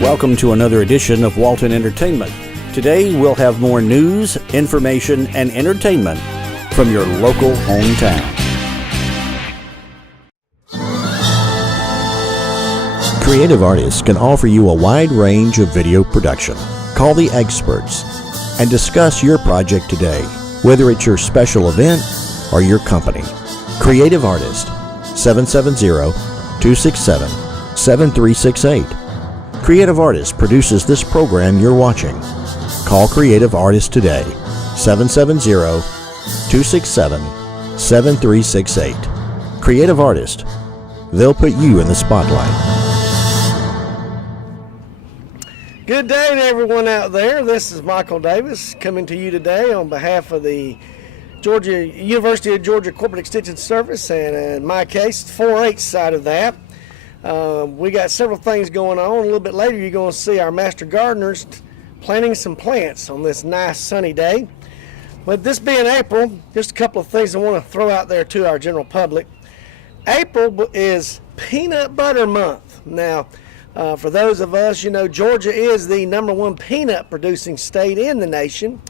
Welcome to another edition of Walton Entertainment. Today we'll have more news, information, and entertainment from your local hometown. Creative artists can offer you a wide range of video production. Call the experts and discuss your project today, whether it's your special event or your company. Creative Artist, 770-267-7368. Creative Artist produces this program you're watching. Call Creative Artist today, 770-267-7368. Creative Artist, they'll put you in the spotlight. Good day to everyone out there. This is Michael Davis coming to you today on behalf of the University of Georgia Corporate Extension Service, and in my case, the 4-H side of that. We got several things going on. A little bit later, you're going to see our master gardeners planting some plants on this nice sunny day. But this being April, just a couple of things I want to throw out there to our general public. April is peanut butter month. Now, for those of us, Georgia is the #1 peanut producing state in the nation.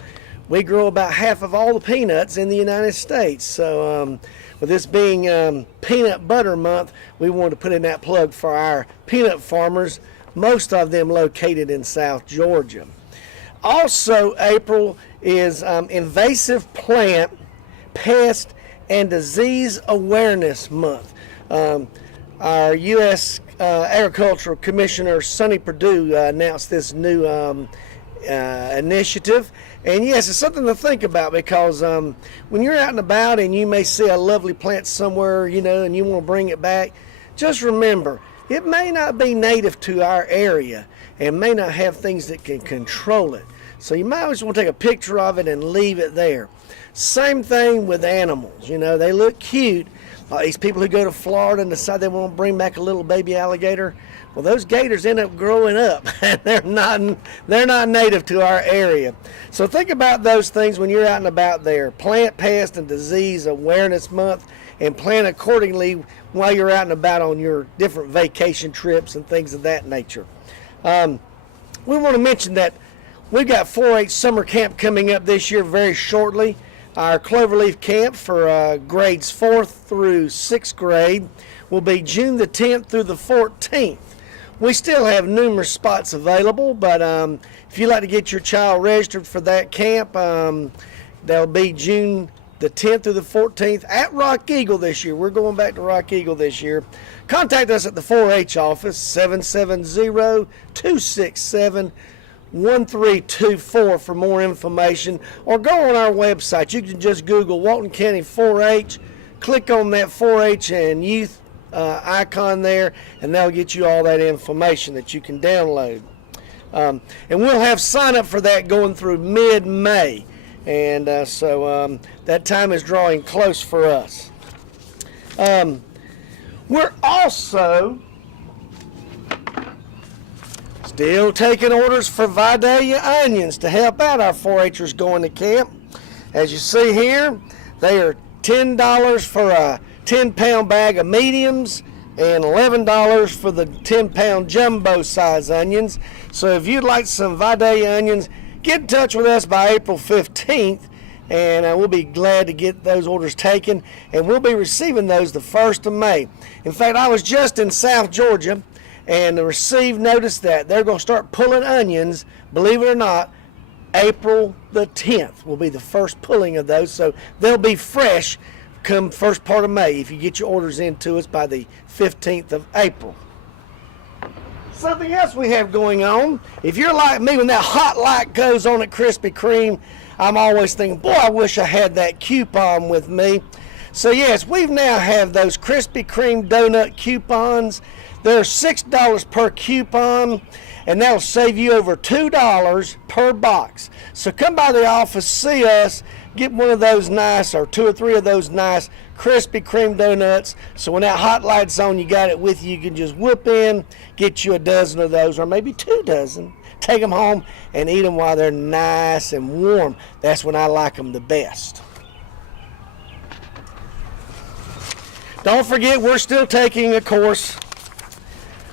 We grow about half of all the peanuts in the United States. So with this being peanut butter month, we wanted to put in that plug for our peanut farmers, most of them located in South Georgia. Also, April is invasive plant, pest, and disease awareness month. Our U.S. Agricultural Commissioner Sonny Perdue announced this new initiative. And yes, it's something to think about, because when you're out and about and you may see a lovely plant somewhere, and you want to bring it back, just remember, it may not be native to our area and may not have things that can control it. So you might always want to take a picture of it and leave it there. Same thing with animals. They look cute. These people who go to Florida and decide they want to bring back a little baby alligator, well, those gators end up growing up, and they're not native to our area. So think about those things when you're out and about there. Plant Pest and Disease Awareness Month, and plan accordingly while you're out and about on your different vacation trips and things of that nature. We want to mention that we've got 4-H summer camp coming up this year very shortly. Our Cloverleaf camp for grades 4th through 6th grade will be June the 10th through the 14th. We still have numerous spots available, but if you'd like to get your child registered for that camp, that'll be June the 10th through the 14th at Rock Eagle this year. We're going back to Rock Eagle this year. Contact us at the 4-H office, 770-267-1324 for more information, or go on our website. You can just Google Walton County 4-H, click on that 4-H and youth icon there, and that'll get you all that information that you can download. And we'll have sign up for that going through mid-May, and so that time is drawing close for us. We're also still taking orders for Vidalia onions to help out our 4-Hers going to camp. As you see here, they are $10 for a 10-pound bag of mediums and $11 for the 10-pound jumbo size onions. So if you'd like some Vidalia onions, get in touch with us by April 15th, and we'll be glad to get those orders taken, and we'll be receiving those the 1st of May. In fact, I was just in South Georgia and received notice that they're going to start pulling onions, believe it or not. April the 10th will be the first pulling of those, so they'll be fresh come first part of May if you get your orders into us by the 15th of April. Something else we have going on, if you're like me, when that hot light goes on at Krispy Kreme, I'm always thinking, boy, I wish I had that coupon with me. So yes, we've now have those Krispy Kreme donut coupons. They're $6 per coupon, and that'll save you over $2 per box. So come by the office, see us, get one of those nice, or 2 or 3 of those nice Krispy Kreme donuts. So when that hot light's on, you got it with you. You can just whip in, get you a dozen of those, or maybe 2 dozen. Take them home and eat them while they're nice and warm. That's when I like them the best. Don't forget, we're still taking a course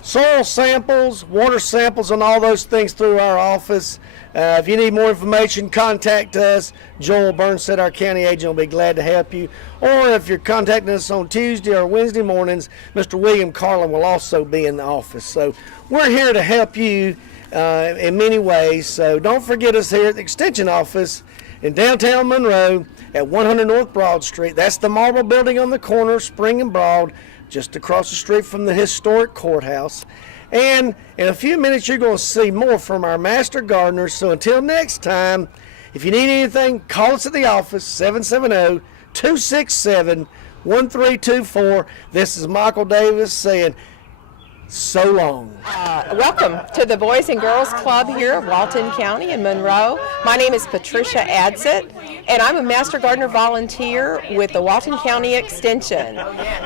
soil samples, water samples, and all those things through our office. If you need more information, contact us. Joel Burnstead, our county agent, will be glad to help you. Or if you're contacting us on Tuesday or Wednesday mornings, Mr. William Carlin will also be in the office. So we're here to help you in many ways. So don't forget us here at the Extension office in downtown Monroe at 100 North Broad Street. That's the marble building on the corner, Spring and Broad, just across the street from the historic courthouse. And in a few minutes, you're going to see more from our master gardeners. So until next time, if you need anything, call us at the office, 770-267-1324. This is Michael Davis saying, so long. Welcome to the Boys and Girls Club here of Walton County in Monroe. My name is Patricia Adsit, and I'm a Master Gardener volunteer with the Walton County Extension.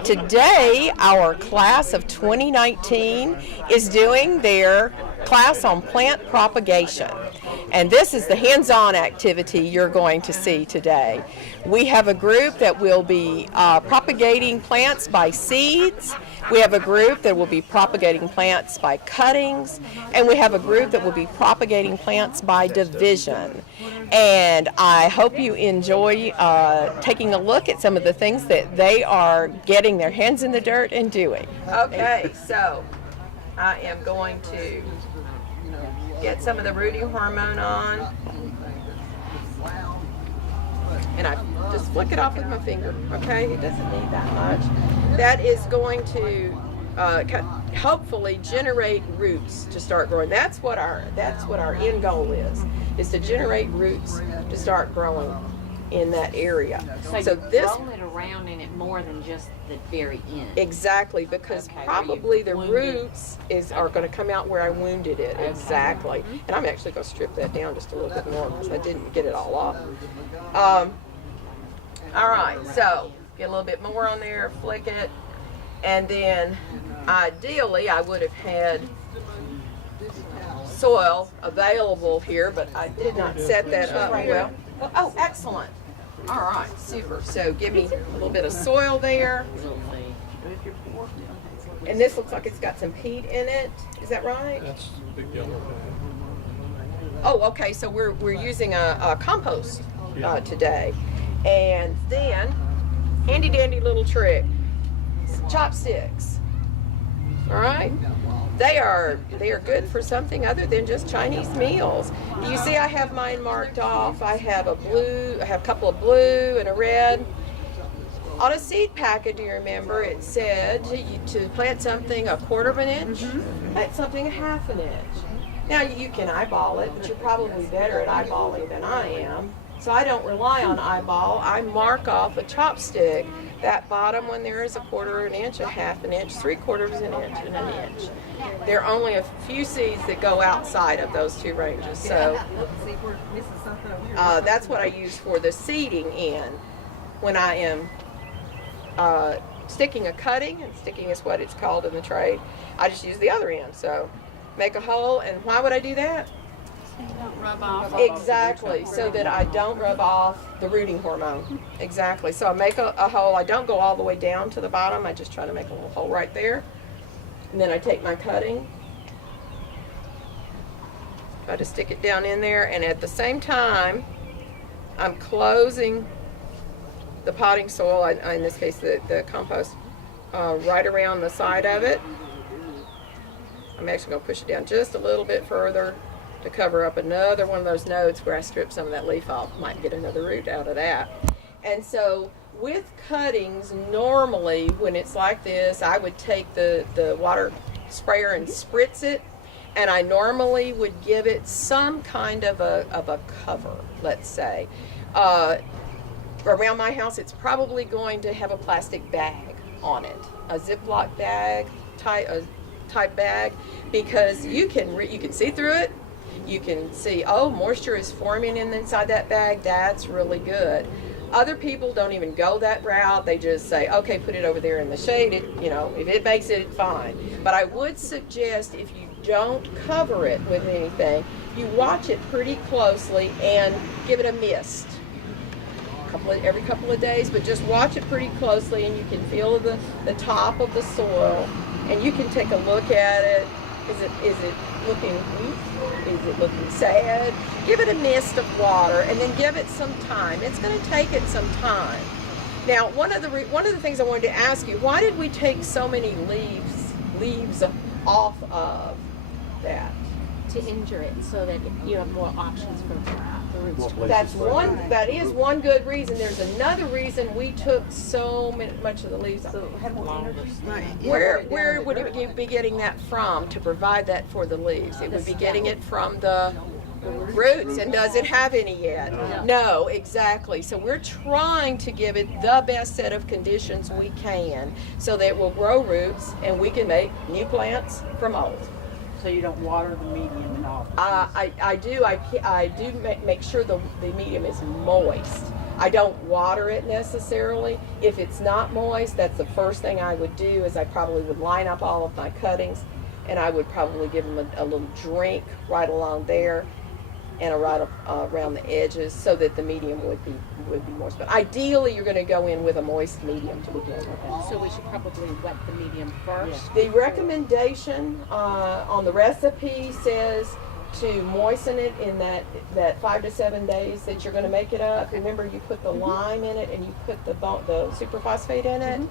Today, our class of 2019 is doing their class on plant propagation. And this is the hands-on activity you're going to see today. We have a group that will be propagating plants by seeds. We have a group that will be propagating plants by cuttings, and we have a group that will be propagating plants by division. And I hope you enjoy taking a look at some of the things that they are getting their hands in the dirt and doing. Okay, so I am going to get some of the rooting hormone on. And I just flick it off with my finger, okay? It doesn't need that much. That is going to hopefully generate roots to start growing. That's what our end goal is to generate roots to start growing in that area. So this roll it around in it more than just the very end. Exactly, because okay, probably the roots are going to come out where I wounded it. Okay. Exactly. Mm-hmm. And I'm actually going to strip that down just a little bit more because I didn't get it all off. All right, so get a little bit more on there, flick it, and then ideally I would have had soil available here, but I did not set that up well. Oh, excellent. All right, super. So give me a little bit of soil there. And this looks like it's got some peat in it. Is that right? That's big yellow. Oh, okay. So we're using a compost today. And then, handy dandy little trick, chopsticks. All right, they are good for something other than just Chinese meals. You see, I have mine marked off. I have a couple of blue and a red. On a seed packet, do you remember, it said to plant something 1/4 of an inch, plant something 1/2 an inch. Now you can eyeball it, but you're probably better at eyeballing than I am. So I don't rely on eyeball. I mark off a chopstick. That bottom one there is 1/4 of an inch, 1/2 an inch, 3/4 of an inch, and an inch. There are only a few seeds that go outside of those two ranges. So that's what I use for the seeding in. When I am sticking a cutting, and sticking is what it's called in the trade, I just use the other end. So make a hole, and why would I do that? Don't rub off. Exactly, so that I don't rub off the rooting hormone. Exactly. So I make a hole. I don't go all the way down to the bottom. I just try to make a little hole right there. And then I take my cutting, try to stick it down in there, and at the same time, I'm closing the potting soil, in this case the compost, right around the side of it. I'm actually going to push it down just a little bit further to cover up another one of those nodes where I strip some of that leaf off. Might get another root out of that. And so with cuttings, normally when it's like this, I would take the water sprayer and spritz it, and I normally would give it some kind of a cover, let's say. Around my house, it's probably going to have a plastic bag on it, a Ziploc bag type bag, because you can see through it. You can see, oh, moisture is forming inside that bag. That's really good. Other people don't even go that route. They just say, okay, put it over there in the shade. If it makes it, fine. But I would suggest, if you don't cover it with anything, you watch it pretty closely and give it a mist every couple of days. But just watch it pretty closely, and you can feel the top of the soil and you can take a look at it. Is it looking weak? Is it looking sad? Give it a mist of water and then give it some time. It's going to take it some time. Now, one of the things I wanted to ask you, why did we take so many leaves off of that? To injure it so that you have more options for the roots to grow. That is one good reason. There's another reason we took so much of the leaves off. Where would it be getting that from to provide that for the leaves? It would be getting it from the roots. And does it have any yet? No, exactly. So we're trying to give it the best set of conditions we can so that it will grow roots and we can make new plants from old. So you don't water the medium at all? I do make sure the medium is moist. I don't water it necessarily. If it's not moist, that's the first thing I would do is I probably would line up all of my cuttings and I would probably give them a little drink right along there and right around the edges so that the medium would be moist. But ideally, you're going to go in with a moist medium to begin with. So we should probably wet the medium first. The recommendation on the recipe says to moisten it in that 5 to 7 days that you're going to make it up. Remember, you put the lime in it and you put the superphosphate in it.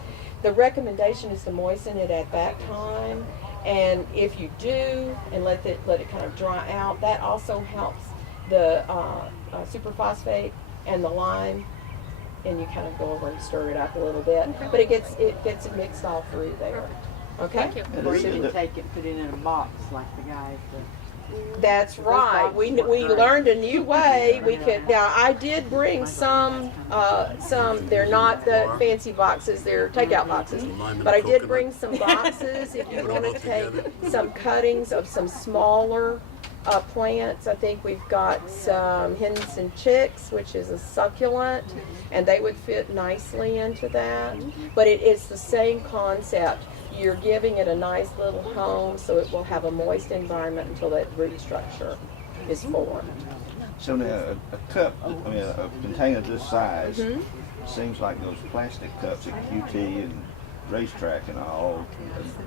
The recommendation is to moisten it at that time. And if you do and let it kind of dry out, that also helps the superphosphate and the lime, and you kind of go over and stir it up a little bit. But it gets it mixed all through there. Okay. Thank you. Or you can take it, put it in a box like the guys. That's right. We learned a new way. We could. Now I did bring some. They're not the fancy boxes. They're takeout boxes. But I did bring some boxes. If you want to take some cuttings of some smaller plants, I think we've got some hens and chicks, which is a succulent, and they would fit nicely into that. But it's the same concept. You're giving it a nice little home so it will have a moist environment until that root structure is formed. So now a cup, a container this size, seems like those plastic cups at QT and racetrack and all,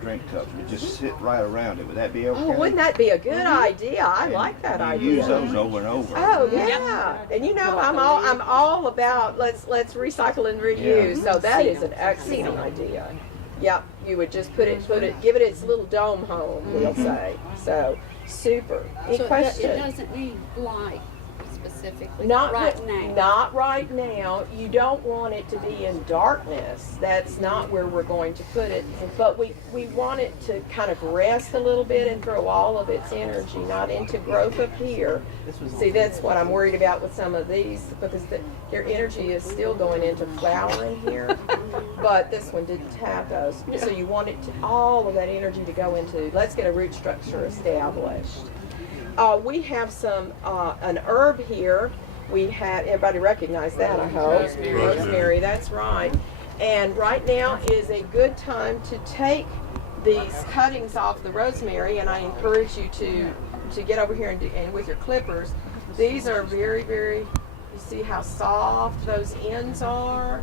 drink cups, would just sit right around it. Would that be okay? Oh, wouldn't that be a good idea? I like that idea. Use those over and over. Oh yeah, and you know I'm all about let's recycle and reuse. So that is an excellent idea. Yep, you would just give it its little dome home, we'll say. So super. Any questions? It doesn't need light specifically. Not right now. Not right now. You don't want it to be in darkness. That's not where we're going to put it. But we want it to kind of rest a little bit and throw all of its energy not into growth up here. See, that's what I'm worried about with some of these because their energy is still going into flowering here. But this one didn't have those. So you want it all of that energy to go into, let's get a root structure established. We have an herb here. Everybody recognize that, I hope. Rosemary, that's right. And right now is a good time to take these cuttings off the rosemary, and I encourage you to get over here and with your clippers. These are very, very, you see how soft those ends are?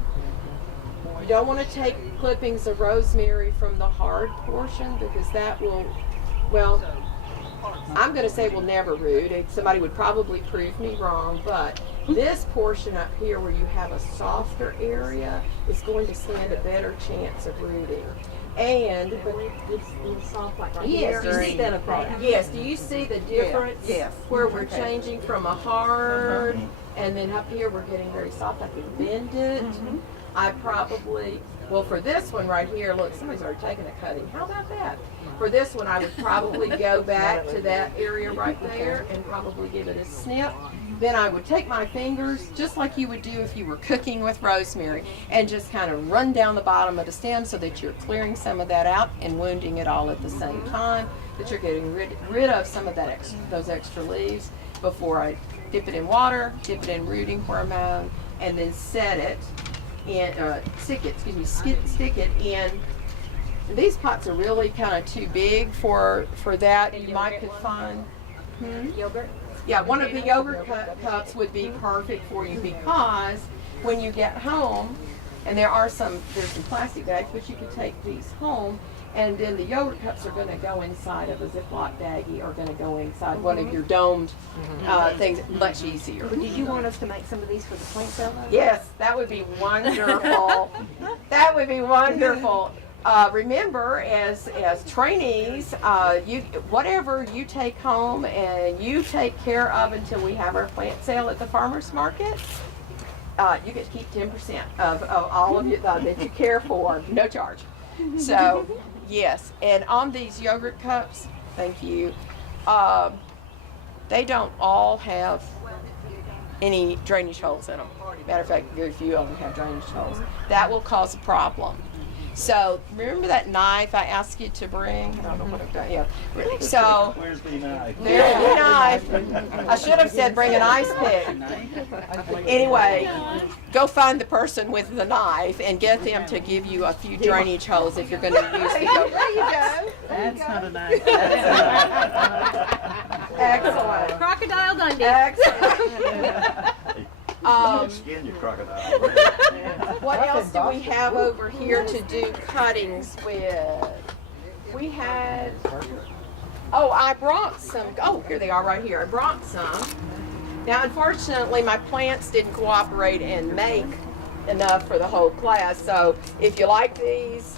You don't want to take clippings of rosemary from the hard portion because that will, well, I'm going to say will never root. Somebody would probably prove me wrong, but this portion up here where you have a softer area is going to stand a better chance of rooting. And yes, do you see that? Yes, do you see the difference? Yes. Where we're changing from a hard, and then up here we're getting very soft. I can bend it. I probably, well, for this one right here, look, somebody's already taken a cutting. How about that? For this one, I would probably go back to that area right there and probably give it a snip. Then I would take my fingers, just like you would do if you were cooking with rosemary, and just kind of run down the bottom of the stem so that you're clearing some of that out and wounding it all at the same time, that you're getting rid of some of those extra leaves before I dip it in water, dip it in rooting hormone, and then set it in, stick it in. These pots are really kind of too big for that. You might could find Yogurt? Yeah, one of the yogurt cups would be perfect for you because when you get home, and there's some plastic bags, but you could take these home And then the yogurt cups are going to go inside of a Ziploc baggie, or going to go inside one of your domed things. Much easier. Did you want us to make some of these for the plant sale? Yes, that would be wonderful. That would be wonderful. Remember, as trainees, whatever you take home and you take care of until we have our plant sale at the farmers market, you get to keep 10% of all of you that you care for, no charge. So, yes, and on these yogurt cups, thank you, they don't all have any drainage holes in them. Matter of fact, very few of them have drainage holes. That will cause a problem. So remember that knife I asked you to bring? I don't know what I've done. Yeah. So Where's the knife? there's the knife. I should have said bring an ice pick. Anyway, go find the person with the knife and get them to give you a few drainage holes if you're going to use the yogurt. There you go. That's not a knife. Excellent. Crocodile Dundee. Excellent. You skin your crocodile. What else do we have over here to do cuttings with? We had, I brought some, here they are right here. I brought some. Now, unfortunately, my plants didn't cooperate and make enough for the whole class. So if you like these,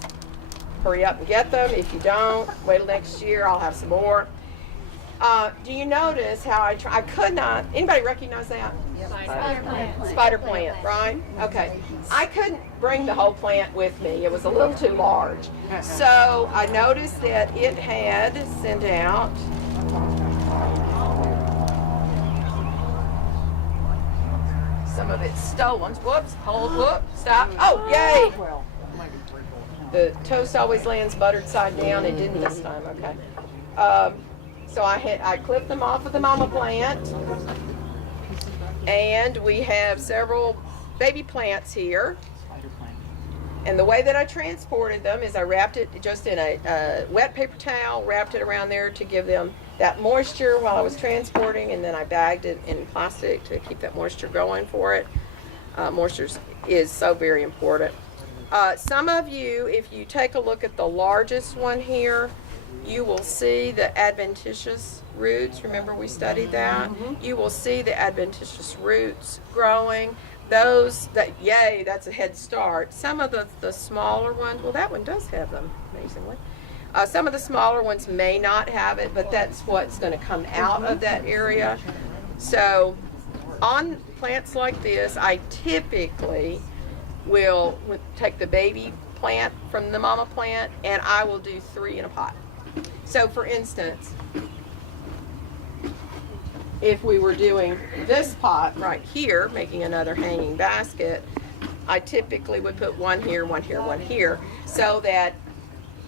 hurry up and get them. If you don't, wait till next year. I'll have some more. Do you notice how I could not, anybody recognize that? Spider plant, right? Okay. I couldn't bring the whole plant with me. It was a little too large. So I noticed that it had sent out some of its stolen. Whoops, stop. Oh, yay! The toast always lands buttered side down. It didn't this time, okay. So I clipped them off of the mama plant. And we have several baby plants here. And the way that I transported them is I wrapped it just in a wet paper towel, wrapped it around there to give them that moisture while I was transporting, and then I bagged it in plastic to keep that moisture going for it. Moisture is so very important. Some of you, if you take a look at the largest one here, you will see the adventitious roots. Remember we studied that? You will see the adventitious roots growing. That's a head start. Some of the smaller ones, well, that one does have them, amazingly. Some of the smaller ones may not have it, but that's what's going to come out of that area. So on plants like this, I typically will take the baby plant from the mama plant, and I will do 3 in a pot. So for instance, if we were doing this pot right here, making another hanging basket, I typically would put one here, one here, one here, so that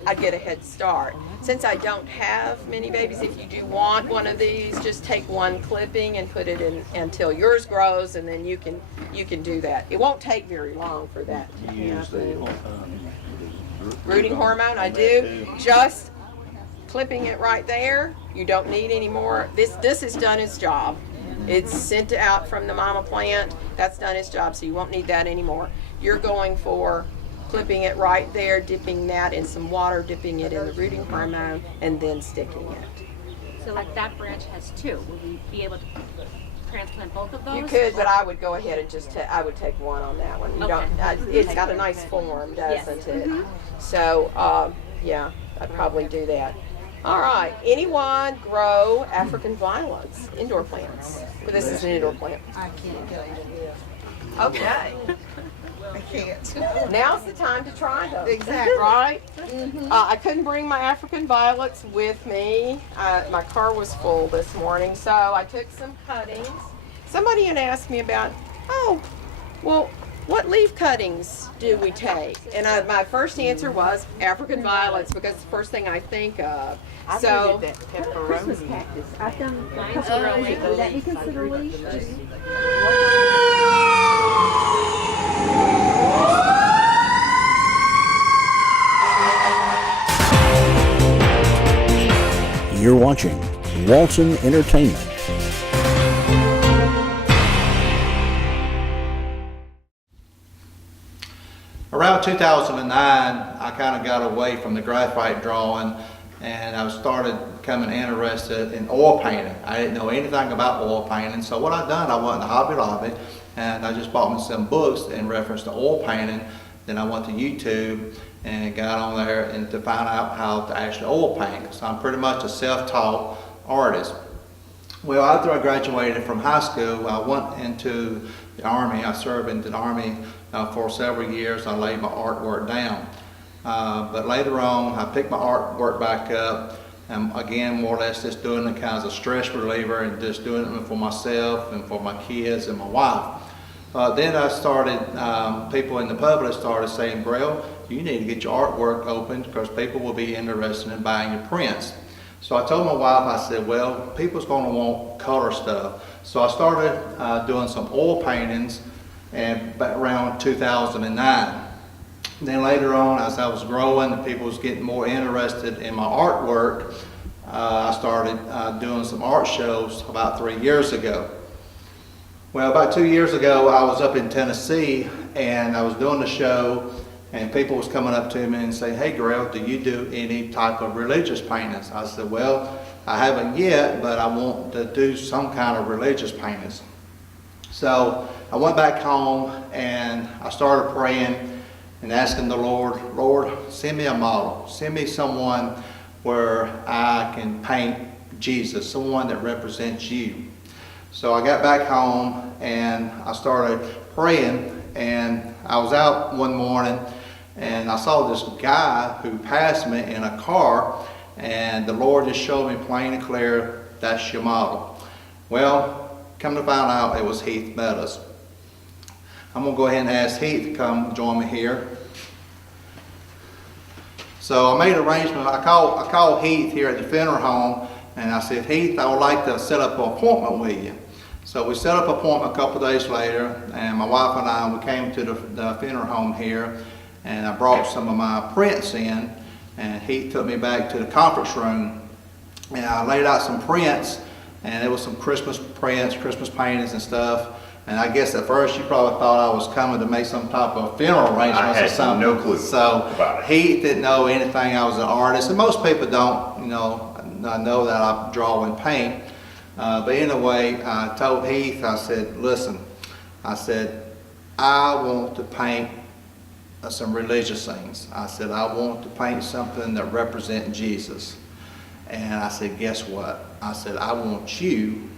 I'd get a head start. Since I don't have many babies, if you do want one of these, just take one clipping and put it in until yours grows, and then you can do that. It won't take very long for that to You use the rooting hormone. I do. Just clipping it right there. You don't need any more. This has done its job. It's sent out from the mama plant. That's done its job, so you won't need that anymore. You're going for clipping it right there, dipping that in some water, dipping it in the rooting hormone, and then sticking it. So like that branch has 2. Will we be able to transplant both of those? You could, but I would go ahead and just I would take one on that one. You don't. It's got a nice form, doesn't it? So yeah, I'd probably do that. All right. Anyone grow African violets, indoor plants? Well, this is an indoor plant. I can't get it. Okay. I can't. Now's the time to try them. Exactly. Right? I couldn't bring my African violets with me. My car was full this morning, so I took some cuttings. Somebody had asked me about, what leaf cuttings do we take? And my first answer was African violets, because it's the first thing I think of. I So, did that pepperoni cactus. I've done a couple of leaves. Would that be considered leaves? You're watching Walton Entertainment. Around 2009, I kind of got away from the graphite drawing, and I started becoming interested in oil painting. I didn't know anything about oil painting, so what I done, I went to Hobby Lobby and I just bought me some books in reference to oil painting. Then I went to YouTube and got on there and to find out how to actually oil paint. So I'm pretty much a self-taught artist. Well, after I graduated from high school, I went into the Army. I served in the Army for several years. I laid my artwork down. But later on, I picked my artwork back up, and again, more or less just doing the kinds of stress reliever and just doing it for myself and for my kids and my wife. Then I started, people in the public started saying, Braille, you need to get your artwork open because people will be interested in buying your prints. So I told my wife, I said, well, people's going to want color stuff. So I started doing some oil paintings around 2009. Then later on, as I was growing and people was getting more interested in my artwork, I started doing some art shows about 3 years ago. Well, about 2 years ago, I was up in Tennessee and I was doing the show, and people was coming up to me and saying, hey, Grail, do you do any type of religious paintings? I said, well, I haven't yet, but I want to do some kind of religious paintings. So I went back home and I started praying and asking the Lord, Lord, send me a model. Send me someone where I can paint Jesus, someone that represents you. So I got back home and I started praying, and I was out one morning and I saw this guy who passed me in a car, and the Lord just showed me plain and clear, that's your model. Well, come to find out, it was Heath Meadows. I'm going to go ahead and ask Heath to come join me here. So I made an arrangement. I called Heath here at the funeral home, and I said, Heath, I would like to set up an appointment with you. So we set up an appointment a couple of days later, and my wife and I, we came to the funeral home here, and I brought some of my prints in, and Heath took me back to the conference room, and I laid out some prints, and it was some Christmas prints, Christmas paintings and stuff. And I guess at first you probably thought I was coming to make some type of funeral arrangements or something. No clue so about it. Heath didn't know anything. I was an artist, and most people don't, know that I draw and paint. But anyway, I told Heath, I said, listen, I said, I want to paint some religious things. I said, I want to paint something that represents Jesus. And I said, guess what? I said, I want you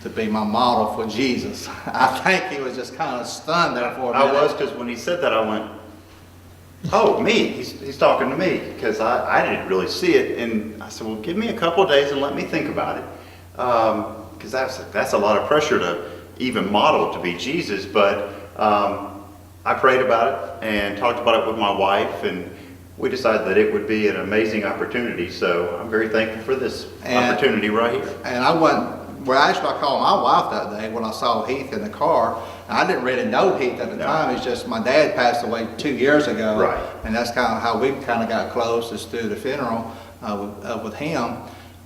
to be my model for Jesus. I think he was just kind of stunned there for a minute. I was, because when he said that, I went, oh, me, he's talking to me, because I didn't really see it. And I said, well, give me a couple of days and let me think about it. Because that's a lot of pressure to even model to be Jesus. But I prayed about it and talked about it with my wife, and we decided that it would be an amazing opportunity. So I'm very thankful for this opportunity right here. And I called my wife that day when I saw Heath in the car. And I didn't really know Heath at the time. It's just my dad passed away 2 years ago. Right. And that's kind of how we kind of got close, is through the funeral with him.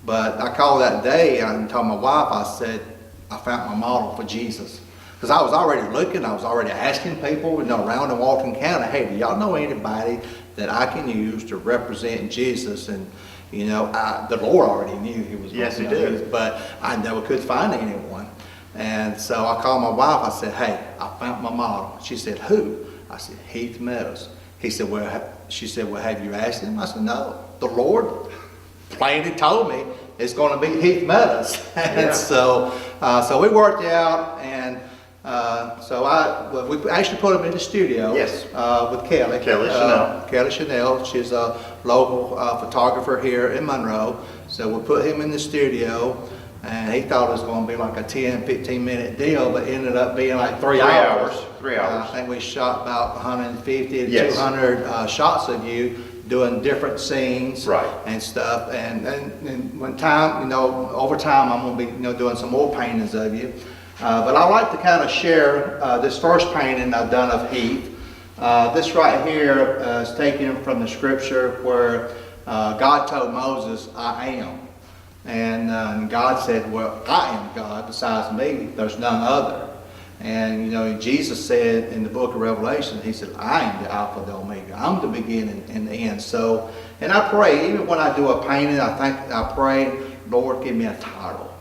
But I called that day and told my wife, I said, I found my model for Jesus. Because I was already looking, I was already asking people, around in Walton County, hey, do y'all know anybody that I can use to represent Jesus? And the Lord already knew he was. Yes, he did. But I never could find anyone. And so I called my wife. I said, hey, I found my model. She said, who? I said, Heath Meadows. She said, well, have you asked him? I said, no. The Lord plainly told me it's going to be Heath Meadows. And Yeah. so we worked it out, and we actually put him in the studio. Yes. With Kelly. Kelly Chanel. Kelly Chanel. She's a local photographer here in Monroe. So we put him in the studio, and he thought it was going to be like a 10, 15-minute deal, but ended up being like 3 hours. 3 hours. I think we shot about 150 to Yes. 200 shots of you doing different scenes. Right. And stuff. And when time, over time, I'm going to be doing some more paintings of you. But I like to kind of share this first painting I've done of Heath. This right here is taken from the scripture where God told Moses, I am. And God said, well, I am God. Besides me, there's none other. And you know, Jesus said in the book of Revelation, he said, I am the Alpha and the Omega. I'm the beginning and the end. So, and I pray, even when I do a painting, I pray, Lord, give me a title.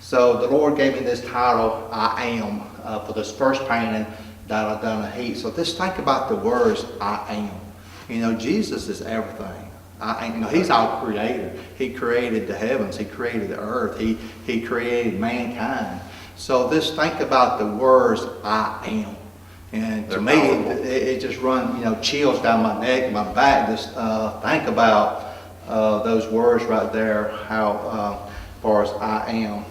So the Lord gave me this title, I Am, for this first painting that I've done of heat. So just think about the words, I am. You know, Jesus is everything. You know, he's our creator. He created the heavens. He created the earth. He created mankind. So just think about the words, I am. And to me, it just runs, you know, chills down my neck, my back. Just think about those words right there, how far as I am.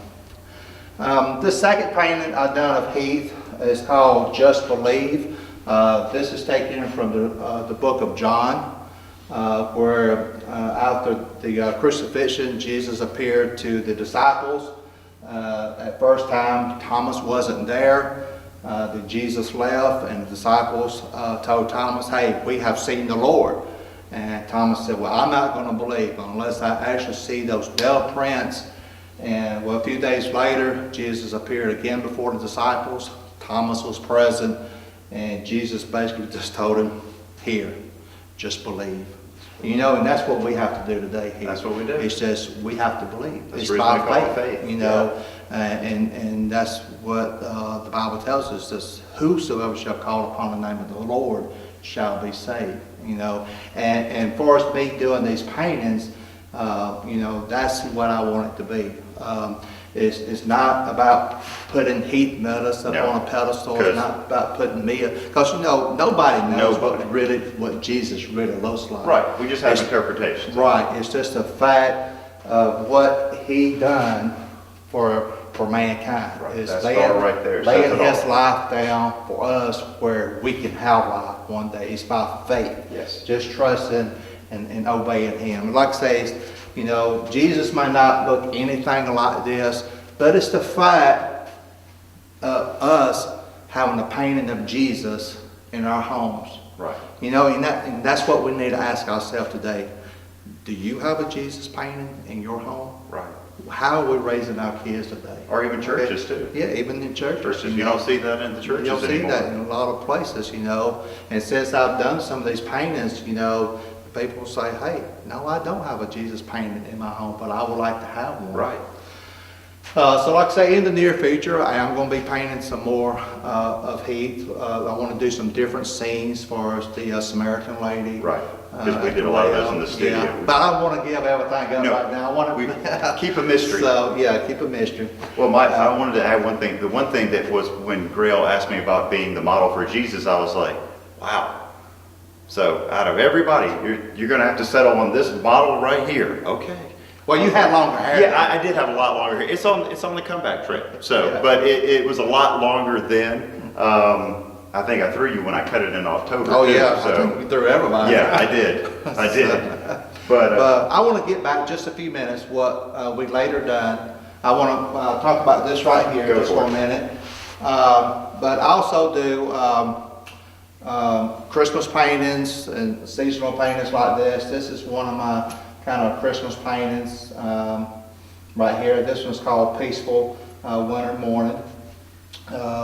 The second painting I've done of Heath is called Just Believe. This is taken from the book of John, where after the crucifixion, Jesus appeared to the disciples. At first time, Thomas wasn't there. Jesus left, and the disciples told Thomas, hey, we have seen the Lord. And Thomas said, well, I'm not going to believe unless I actually see those nail prints. And well, a few days later, Jesus appeared again before the disciples. Thomas was present, and Jesus basically just told him, here, just believe. You know, and that's what we have to do today here. That's what we do. It's just, we have to believe. That's it's by faith, you know, and that's what the Bible tells us, that whosoever shall call upon the name of the Lord shall be saved, you know. And for us me doing these paintings, you know, that's what I want it to be. It's not about putting Heath Meadows up on a pedestal. It's not about putting me, because you know nobody knows what Jesus really looks like. Right. We just have interpretations. Right. It's just a fact of what He done for mankind. Right. It's That's laying His life down for us, where we can have life one day. It's by faith. Yes. Just trusting and obeying Him. Like I say, you know, Jesus might not look anything like this, but it's the fact of us having a painting of Jesus in our homes. Right. You know, and that's what we need to ask ourselves today. Do you have a Jesus painting in your home? Right. How are we raising our kids today? Or even churches too. Yeah, even in churches. You don't see that in the churches You don't see anymore. that in a lot of places, you know. And since I've done some of these paintings, you know, people say, hey, no, I don't have a Jesus painting in my home, but I would like to have one. Right. So like I say, in the near future, I am going to be painting some more of Heath. I want to do some different scenes for the Samaritan lady. Right. Because we did a lot of those in the studio. Yeah. But I don't want to give everything up right now. I want to keep a mystery. So, yeah, keep a mystery. Well, I wanted to add one thing. The one thing that was when Grail asked me about being the model for Jesus, I was like, wow. So out of everybody, you're going to have to settle on this model right here. Okay. Well, you had longer hair. Yeah, I did have a lot longer hair. It's on the comeback trip. So, yeah. But it was a lot longer then. I think I threw you when I cut it in October. Oh, too, yeah. so. I think you threw everybody. Yeah, I did. I did. But I want to get back just a few minutes what we later done. I want to talk about this right here just for a minute. But I also do Christmas paintings and seasonal paintings like this. This is one of my kind of Christmas paintings right here. This one's called Peaceful Winter Morning.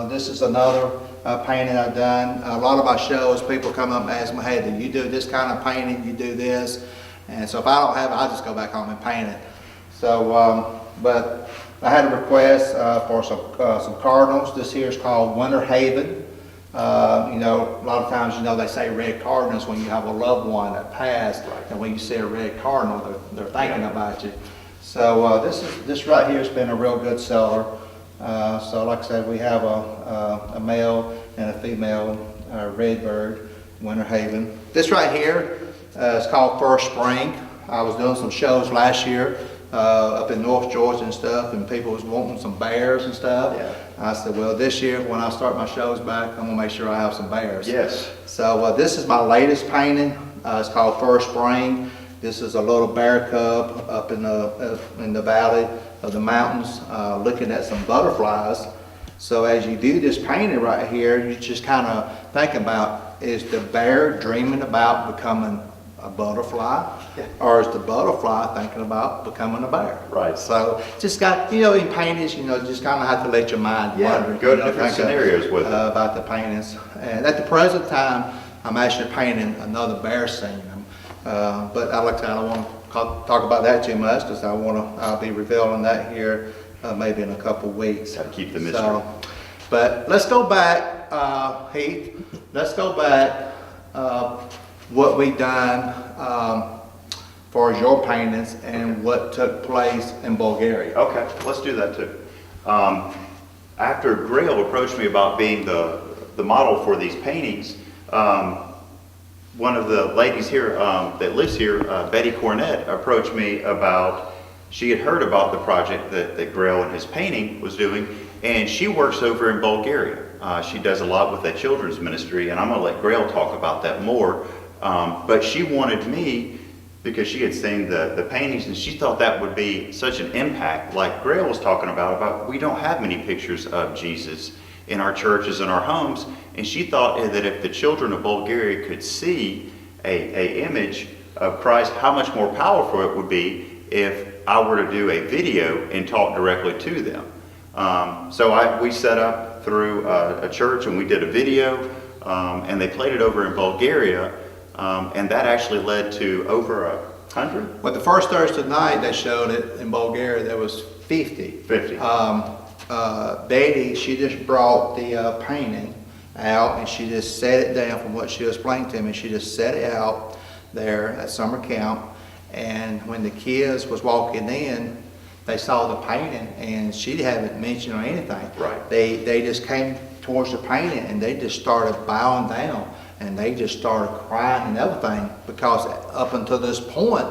This is another painting I've done. A lot of my shows, people come up and ask me, hey, do you do this kind of painting? You do this? And so if I don't have it, I'll just go back home and paint it. So, but I had a request for some cardinals. This here is called Winter Haven. You know, a lot of times, you know, they say red cardinals when you have a loved one that passed, and when you see a red cardinal, they're thinking about you. So this right here has been a real good seller. So like I said, we have a male and a female redbird, Winter Haven. This right here is called First Spring. I was doing some shows last year up in North Georgia and stuff, and people was wanting some bears and stuff. Yeah. I said, well, this year when I start my shows back, I'm gonna make sure I have some bears. yes. So this is my latest painting. It's called First Spring. This is a little bear cub up in the valley of the mountains, looking at some butterflies. So as you do this painting right here, you just kind of think about, is the bear dreaming about becoming a butterfly? or is the butterfly thinking about becoming a bear? Right. So just got, in paintings, just kind of have to let your mind wander. Go to different scenarios with it. About the paintings. And at the present time, I'm actually painting another bear scene. But I don't want to talk about that too much because I'll be revealing that here maybe in a couple weeks. Got to keep the mystery. But let's go back, Heath. Let's go back what we done for your paintings and what took place in Bulgaria. Okay, let's do that too. After Grail approached me about being the model for these paintings, one of the ladies here that lives here, Betty Cornett, approached me about, she had heard about the project that Grail and his painting was doing, and she works over in Bulgaria. She does a lot with that children's ministry, and I'm going to let Grail talk about that more. But she wanted me, because she had seen the paintings, and she thought that would be such an impact, like Grail was talking about we don't have many pictures of Jesus in our churches and our homes, and she thought that if the children of Bulgaria could see a image of Christ, how much more powerful it would be if I were to do a video and talk directly to them. So we set up through a church and we did a video, and they played it over in Bulgaria, and that actually led to over 100. Well, the first Thursday night they showed it in Bulgaria, there was 50. 50. Betty, she just brought the painting out and she just set it down from what she was explaining to me. She just set it out there at summer camp, and when the kids was walking in, they saw the painting and she hadn't mentioned or anything. Right. They just came towards the painting and they just started bowing down and they just started crying and everything, because up until this point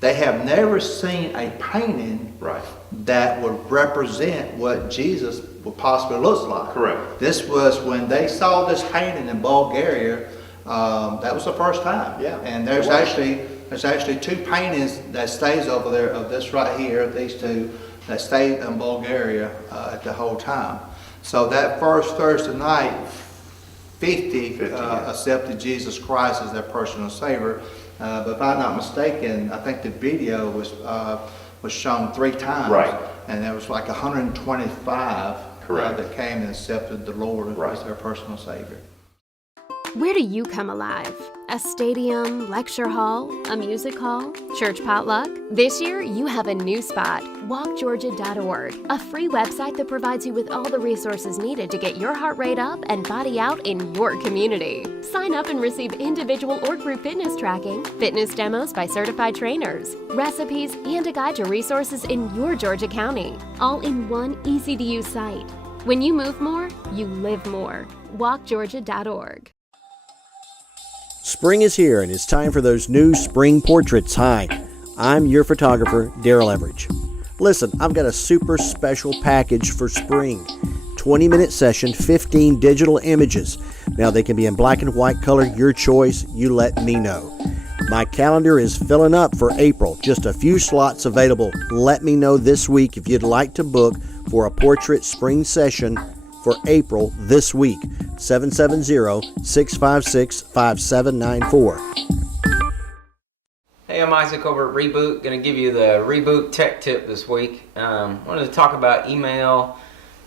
they have never seen a painting Right. that would represent what Jesus would possibly look like. Correct. This was when they saw this painting in Bulgaria. That was the first time. Yeah. And there's actually two paintings that stays over there of this right here, these two that stayed in Bulgaria at the whole time. So that first Thursday night, 50 accepted Jesus Christ as their personal Savior. But if I'm not mistaken, I think the video was shown 3 times. Right. And there was like 125 that came and accepted the Lord as their personal Savior. Where do you come alive? A stadium, lecture hall, a music hall, church potluck? This year, you have a new spot, walkgeorgia.org, a free website that provides you with all the resources needed to get your heart rate up and body out in your community. Sign up and receive individual or group fitness tracking, fitness demos by certified trainers, recipes, and a guide to resources in your Georgia County, all in one easy-to-use site. When you move more, you live more. walkgeorgia.org. Spring is here and it's time for those new spring portraits. Hi, I'm your photographer, Daryl Everidge. Listen, I've got a super special package for spring. 20-minute session, 15 digital images. Now they can be in black and white color, your choice, you let me know. My calendar is filling up for April, just a few slots available. Let me know this week if you'd like to book for a portrait spring session for April this week. 770-656-5794. Hey, I'm Isaac over at Reboot. Going to give you the Reboot tech tip this week. Wanted to talk about email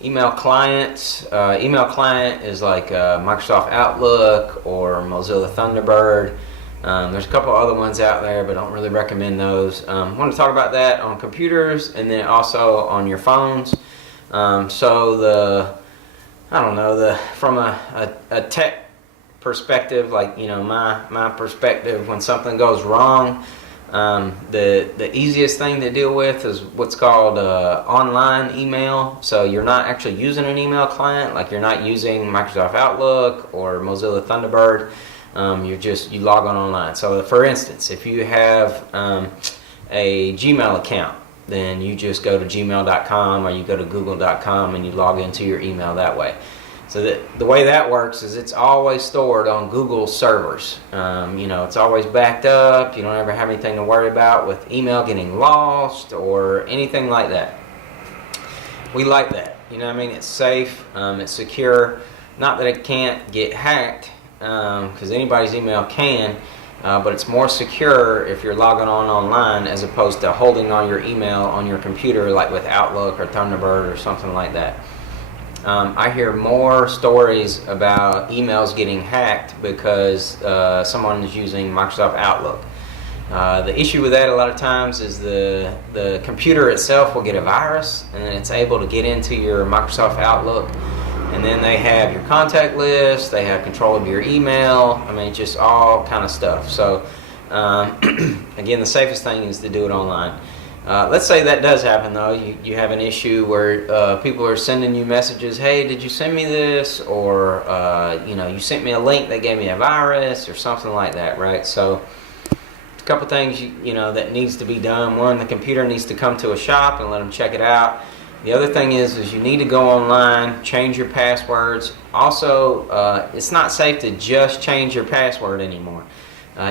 clients. Email client is like Microsoft Outlook or Mozilla Thunderbird. There's a couple other ones out there, but I don't really recommend those. I want to talk about that on computers and then also on your phones. From a tech perspective, like, my perspective, when something goes wrong, the easiest thing to deal with is what's called online email. So you're not actually using an email client, like you're not using Microsoft Outlook or Mozilla Thunderbird. You log on online. So for instance, if you have a Gmail account, then you just go to gmail.com or you go to google.com and you log into your email that way. So the way that works is it's always stored on Google servers. It's always backed up. You don't ever have anything to worry about with email getting lost or anything like that. We like that. It's safe, it's secure. Not that it can't get hacked, because anybody's email can. but it's more secure if you're logging on online as opposed to holding on your email on your computer like with Outlook or Thunderbird or something like that. I hear more stories about emails getting hacked because someone is using Microsoft Outlook. The issue with that a lot of times is the computer itself will get a virus, and then it's able to get into your Microsoft Outlook, and then they have your contact list, they have control of your email, I mean just all kind of stuff. So again, the safest thing is to do it online. Let's say that does happen though. You have an issue where people are sending you messages, hey, did you send me this? Or you sent me a link that gave me a virus or something like that, right? So a couple things that needs to be done. One, the computer needs to come to a shop and let them check it out. The other thing is you need to go online, change your passwords. Also, it's not safe to just change your password anymore.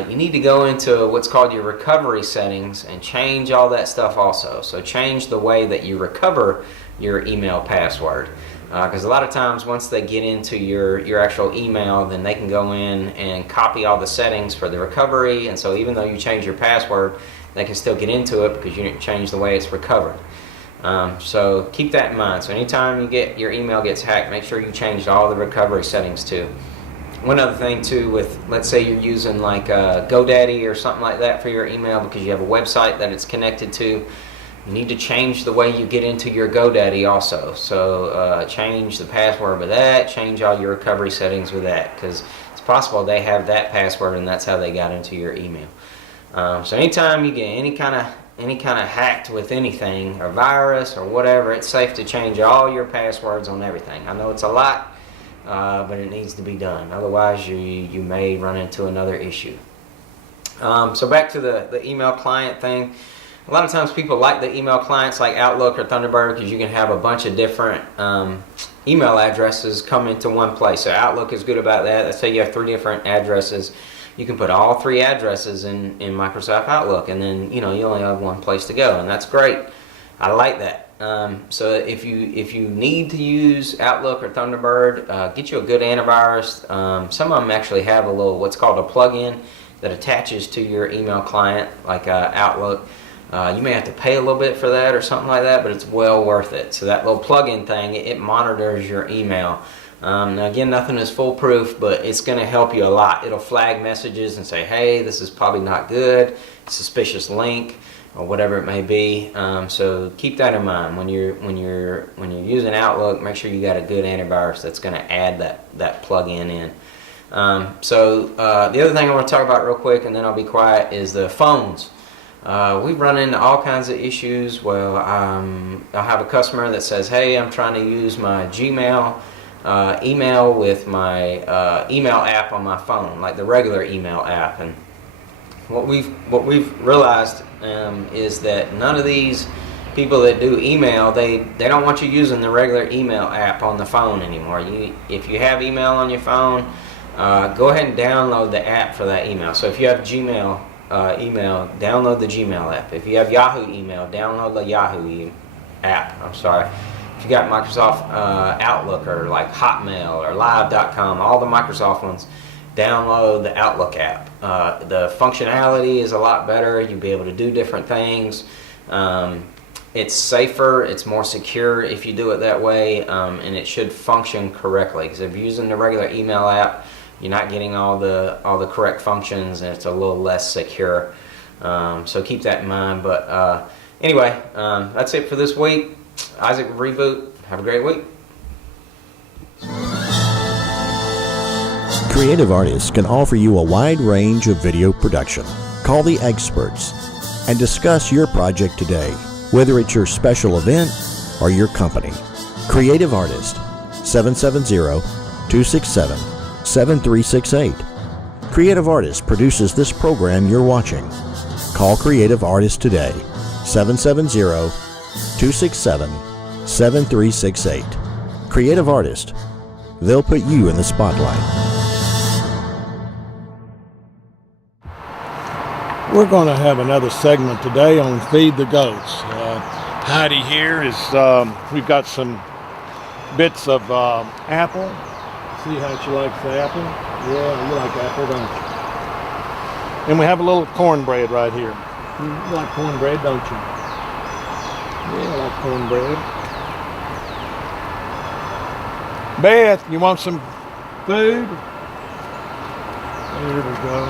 You need to go into what's called your recovery settings and change all that stuff also. So change the way that you recover your email password. Because a lot of times once they get into your actual email, then they can go in and copy all the settings for the recovery. And so even though you change your password, they can still get into it because you didn't change the way it's recovered. So keep that in mind. So anytime your email gets hacked, make sure you changed all the recovery settings too. One other thing too, with let's say you're using like GoDaddy or something like that for your email because you have a website that it's connected to, you need to change the way you get into your GoDaddy also. So change the password with that, change all your recovery settings with that, because it's possible they have that password and that's how they got into your email. So anytime you get any kind of hacked with anything or virus or whatever, it's safe to change all your passwords on everything. I know it's a lot. But it needs to be done. Otherwise, you may run into another issue. So back to the email client thing. A lot of times people like the email clients like Outlook or Thunderbird because you can have a bunch of different email addresses come into one place. So Outlook is good about that. Let's say you have 3 different addresses. You can put all 3 addresses in Microsoft Outlook, and then you only have one place to go, and that's great. I like that. So if you need to use Outlook or Thunderbird, get you a good antivirus. Some of them actually have a little what's called a plug-in that attaches to your email client, like Outlook. You may have to pay a little bit for that or something like that, but it's well worth it. So that little plug-in thing, it monitors your email. Now again, nothing is foolproof, but it's going to help you a lot. It'll flag messages and say, hey, this is probably not good, suspicious link, or whatever it may be. So keep that in mind when you're using Outlook. Make sure you got a good antivirus that's going to add that plug-in in. So the other thing I want to talk about real quick, and then I'll be quiet, is the phones. We've run into all kinds of issues. Well, I'll have a customer that says, hey, I'm trying to use my Gmail email with my email app on my phone, like the regular email app. And what we've realized is that none of these people that do email, they don't want you using the regular email app on the phone anymore. If you have email on your phone, go ahead and download the app for that email. So if you have Gmail email, download the Gmail app. If you have Yahoo email, download the Yahoo app. If you got Microsoft Outlook or like Hotmail or Live.com, all the Microsoft ones, download the Outlook app. The functionality is a lot better. You'll be able to do different things. It's safer, it's more secure if you do it that way, and it should function correctly. Because if you're using the regular email app, you're not getting all the correct functions, and it's a little less secure. So keep that in mind. But anyway, that's it for this week. Isaac Reboot. Have a great week. Creative artists can offer you a wide range of video production. Call the experts and discuss your project today, whether it's your special event or your company. Creative Artist, 770-267-7368. Creative Artist produces this program you're watching. Call Creative Artist today, 770-267-7368. Creative Artist, they'll put you in the spotlight. We're going to have another segment today on Feed the Goats. Heidi here is, we've got some bits of apple. See how she likes the apple? Yeah, you like apple, don't And we have a little cornbread right here. You like cornbread, don't you? Yeah, I like cornbread. Beth, you want some food? Here we go.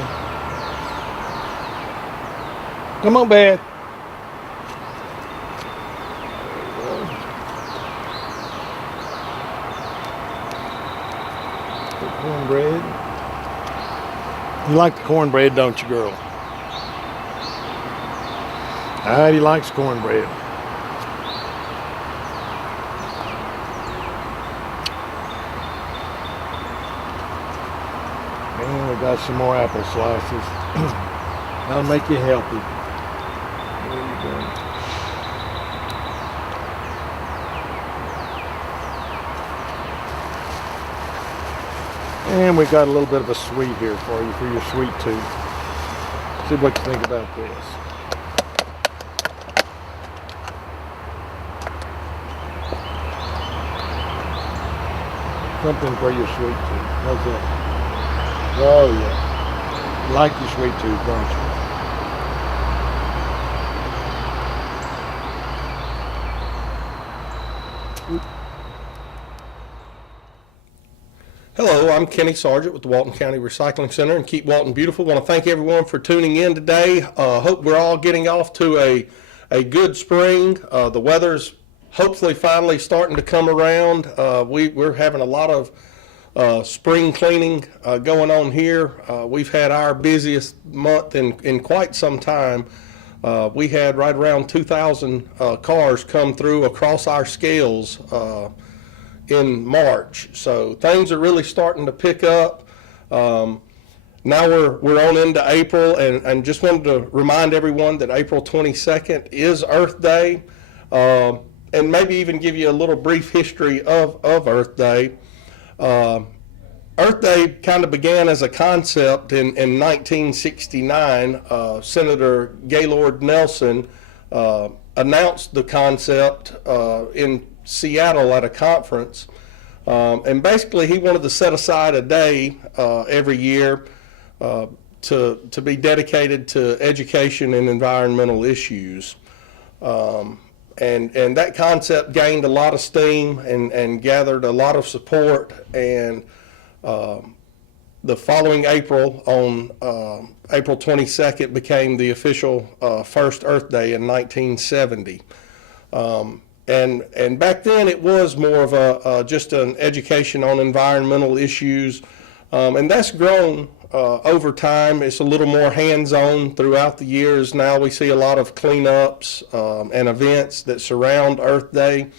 Come on, Beth. Cornbread. You like the cornbread, don't you, girl? Heidi likes cornbread. And we got some more apple slices. That'll make you healthy. There you go. And we got a little bit of a sweet here for you, for your sweet tooth. See what you think about this. Something for your sweet tooth. How's that? Oh yeah. You like your sweet tooth, don't you? Hello, I'm Kenny Sargent with the Walton County Recycling Center and Keep Walton Beautiful. I want to thank everyone for tuning in today. Hope we're all getting off to a good spring. The weather's hopefully finally starting to come around. We're having a lot of spring cleaning going on here. We've had our busiest month in quite some time. We had right around 2,000 cars come through across our scales in March, so things are really starting to pick up. Now we're on into April, and just wanted to remind everyone that April 22nd is Earth Day, and maybe even give you a little brief history of Earth Day. Earth Day kind of began as a concept in 1969. Senator Gaylord Nelson announced the concept in Seattle at a conference, and basically he wanted to set aside a day every year to be dedicated to education and environmental issues, and that concept gained a lot of steam and gathered a lot of support, and the following April, on April 22nd, became the official first Earth Day in 1970. And back then it was more of just an education on environmental issues, and that's grown over time. It's a little more hands-on throughout the years. Now we see a lot of cleanups and events that surround Earth Day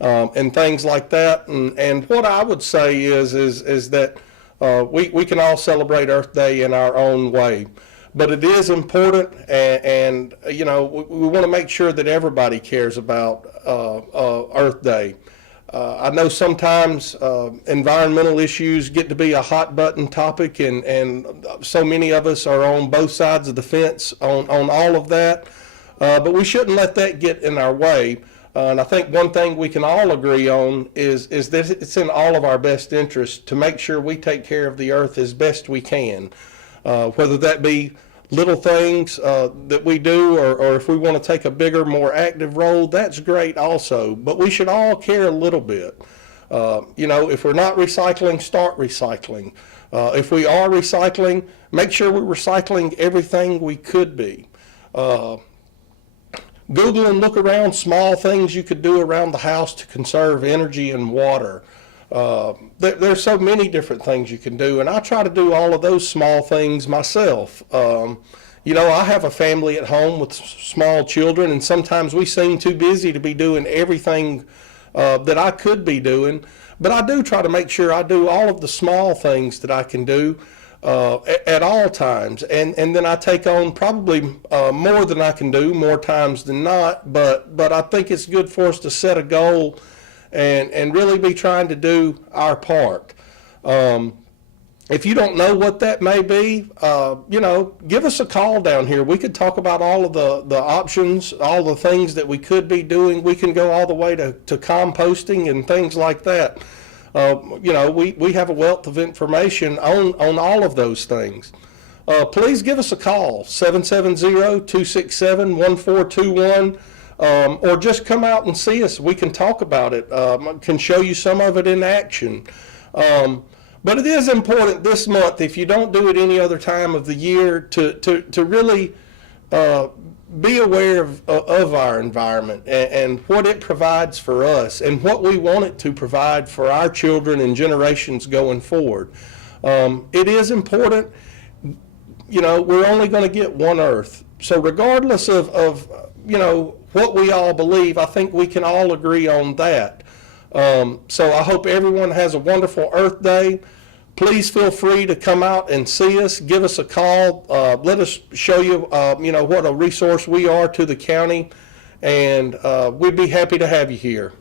and things like that. And what I would say is that we can all celebrate Earth Day in our own way. But it is important, and you know, we want to make sure that everybody cares about Earth Day. I know sometimes environmental issues get to be a hot button topic, and so many of us are on both sides of the fence on all of that. But we shouldn't let that get in our way. And I think one thing we can all agree on is that it's in all of our best interest to make sure we take care of the earth as best we can. Whether that be little things that we do, or if we want to take a bigger, more active role, that's great also. But we should all care a little bit. You know, if we're not recycling, start recycling. If we are recycling, make sure we're recycling everything we could be. Google and look around small things you could do around the house to conserve energy and water. There's so many different things you can do, and I try to do all of those small things myself. You know, I have a family at home with small children, and sometimes we seem too busy to be doing everything that I could be doing, but I do try to make sure I do all of the small things that I can do at all times, and then I take on probably more than I can do, more times than not, but I think it's good for us to set a goal and really be trying to do our part. If you don't know what that may be, you know, give us a call down here. We could talk about all of the options, all the things that we could be doing. We can go all the way to composting and things like that. You know, we have a wealth of information on all of those things. please give us a call, 770-267-1421, or just come out and see us. We can talk about it, can show you some of it in action. But it is important this month, if you don't do it any other time of the year, to really be aware of our environment and what it provides for us and what we want it to provide for our children and generations going forward. It is important. You know, we're only going to get one Earth. So regardless of you know, what we all believe, I think we can all agree on that. So I hope everyone has a wonderful Earth Day. Please feel free to come out and see us. Give us a call. Let us show you, you know, what a resource we are to the county, and we'd be happy to have you here.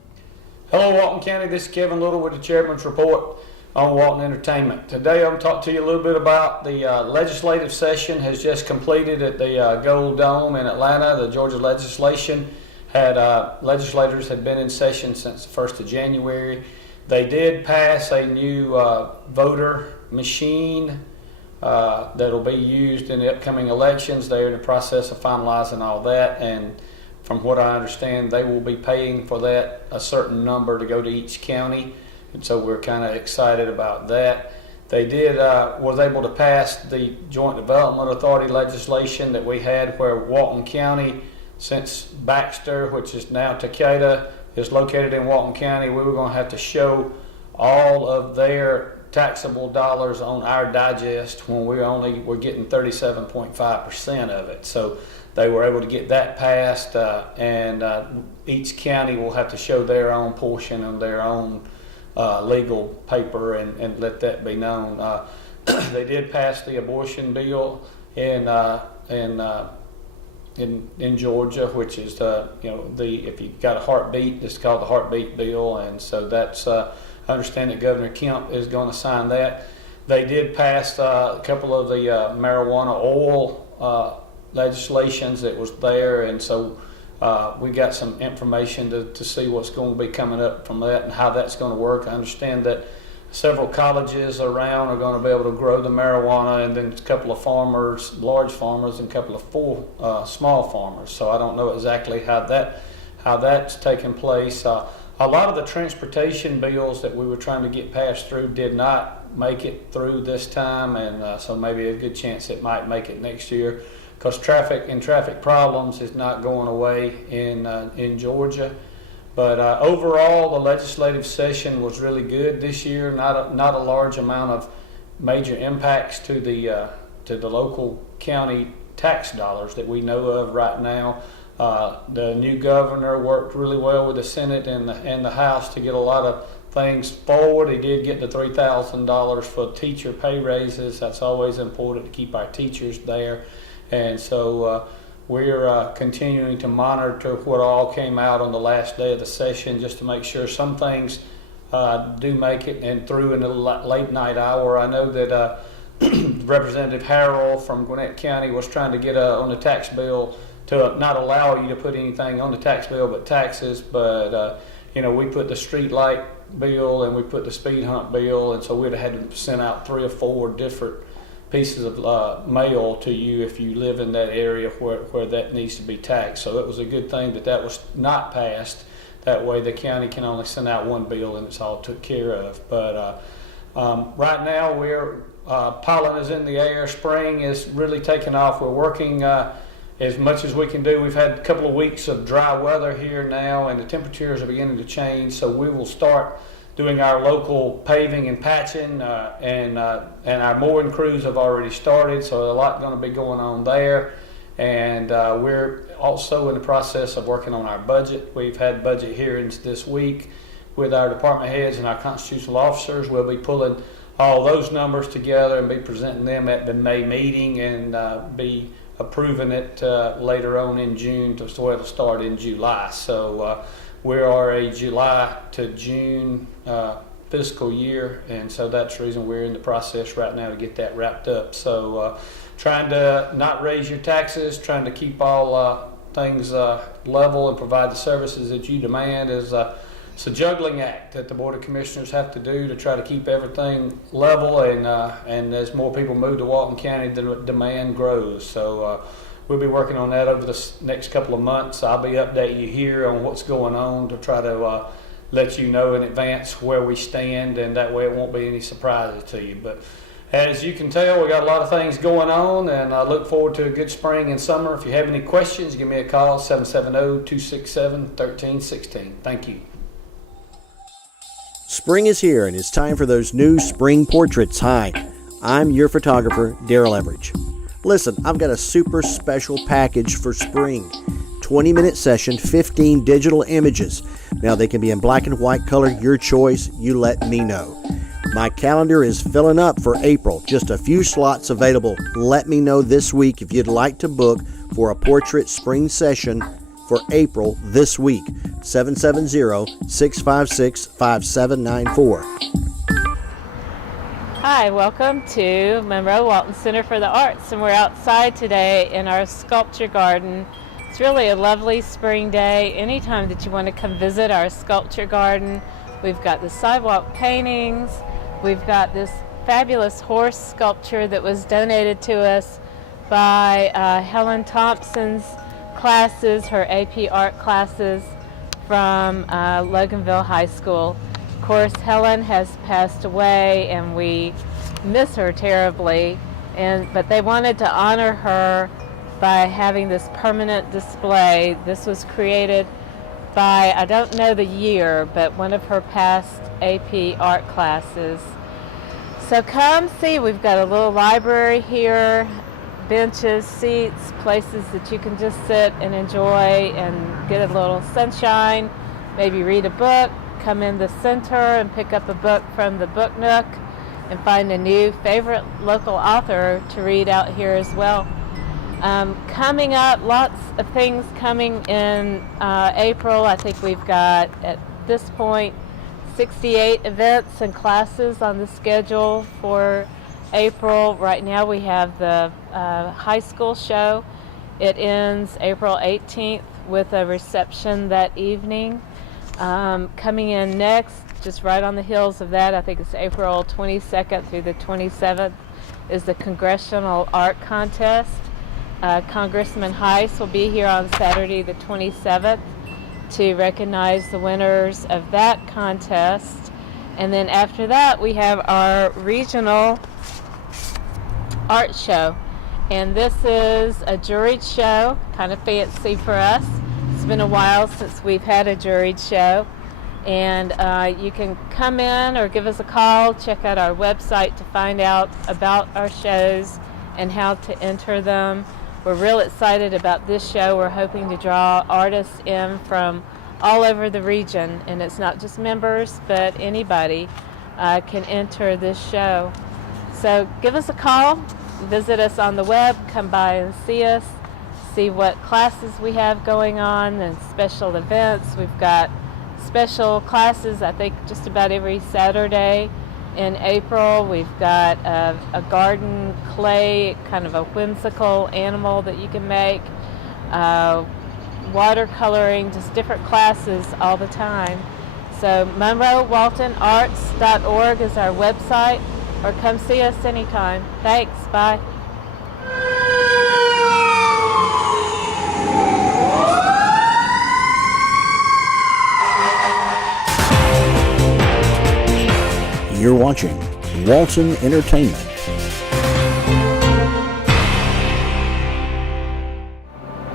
Hello, Walton County. This is Kevin Little with the Chairman's Report on Walton Entertainment. Today I'm going to talk to you a little bit about the legislative session has just completed at the Gold Dome in Atlanta. The Georgia legislation had legislators had been in session since the 1st of January. They did pass a new voter machine that'll be used in the upcoming elections. They're in the process of finalizing all that, and from what I understand, they will be paying for that, a certain number to go to each county, and so we're kind of excited about that. They did was able to pass the Joint Development Authority legislation that we had, where Walton County, since Baxter, which is now Takeda, is located in Walton County, we were going to have to show all of their taxable dollars on our digest when we only were getting 37.5% of it. So they were able to get that passed, and each county will have to show their own portion on their own legal paper and let that be known. They did pass the abortion bill in Georgia, which is you know, if you got a heartbeat, it's called the heartbeat bill, and so that's I understand that Governor Kemp is going to sign that. They did pass a couple of the marijuana oil legislations that was there, and so we got some information to see what's going to be coming up from that and how that's going to work. I understand that several colleges around are going to be able to grow the marijuana, and then a couple of farmers, large farmers, and a couple of small farmers. So I don't know exactly how that's taking place. A lot of the transportation bills that we were trying to get passed through did not make it through this time, and so maybe a good chance it might make it next year, because traffic problems is not going away in Georgia. But overall, the legislative session was really good this year. Not a large amount of major impacts to the local county tax dollars that we know of right now. The new governor worked really well with the Senate and the House to get a lot of things forward. He did get the $3,000 for teacher pay raises. That's always important to keep our teachers there, and so. We're continuing to monitor what all came out on the last day of the session, just to make sure some things do make it and through in the late night hour. I know that Representative Harrell from Gwinnett County was trying to get on the tax bill to not allow you to put anything on the tax bill but taxes, but you know, we put the street light bill and we put the speed hump bill, and so we'd have had to send out 3 or 4 different pieces of mail to you if you live in that area where that needs to be taxed. So it was a good thing that was not passed. That way the county can only send out one bill and it's all took care of. But right now pollen is in the air. Spring is really taking off. We're working as much as we can do. We've had a couple of weeks of dry weather here now, and the temperatures are beginning to change. So we will start doing our local paving and patching, and our mowing crews have already started, so a lot going to be going on there. And we're also in the process of working on our budget. We've had budget hearings this week with our department heads and our constitutional officers. We'll be pulling all those numbers together and be presenting them at the May meeting, and be approving it later on in June, so it'll start in July. So we are a July to June fiscal year, and so that's the reason we're in the process right now to get that wrapped up. So trying to not raise your taxes, trying to keep all things level and provide the services that you demand is it's a juggling act that the Board of Commissioners have to do to try to keep everything level, and as more people move to Walton County, the demand grows. So we'll be working on that over the next couple of months. I'll be updating you here on what's going on to try to let you know in advance where we stand, and that way it won't be any surprises to you. But as you can tell, we got a lot of things going on, and I look forward to a good spring and summer. If you have any questions, give me a call, 770-267-1316. Thank you. Spring is here, and it's time for those new spring portraits. Hi, I'm your photographer, Daryl Everidge. Listen, I've got a super special package for spring. 20-minute session, 15 digital images. Now, they can be in black and white color, your choice. You let me know. My calendar is filling up for April. Just a few slots available. Let me know this week if you'd like to book for a portrait spring session for April this week. 770-656-5794. Hi, welcome to Monroe Walton Center for the Arts, and we're outside today in our sculpture garden. It's really a lovely spring day. Anytime that you want to come visit our sculpture garden, we've got the sidewalk paintings, we've got this fabulous horse sculpture that was donated to us by Helen Thompson's classes, her AP art classes from Loganville High School. Of course, Helen has passed away, and we miss her terribly. But they wanted to honor her by having this permanent display. This was created by, I don't know the year, but one of her past AP art classes. So come see, we've got a little library here, benches, seats, places that you can just sit and enjoy and get a little sunshine, maybe read a book, come in the center and pick up a book from the Book Nook and find a new favorite local author to read out here as well. Coming up, lots of things coming in April. I think we've got, at this point, 68 events and classes on the schedule for April. Right now we have the high school show. It ends April 18th with a reception that evening. Coming in next, just right on the heels of that, I think it's April 22nd through the 27th, is the Congressional Art Contest. Congressman Heiss will be here on Saturday the 27th to recognize the winners of that contest. And then after that, we have our regional art show. And this is a juried show, kind of fancy for us. It's been a while since we've had a juried show. And you can come in or give us a call, check out our website to find out about our shows and how to enter them. We're real excited about this show. We're hoping to draw artists in from all over the region, and it's not just members, but anybody can enter this show. So give us a call, visit us on the web, come by and see us, see what classes we have going on and special events. We've got special classes, I think, just about every Saturday in April. We've got a garden clay, kind of a whimsical animal that you can make, watercoloring, just different classes all the time. So MonroeWaltonArts.org is our website, or come see us anytime. Thanks, bye. You're watching Walton Entertainment.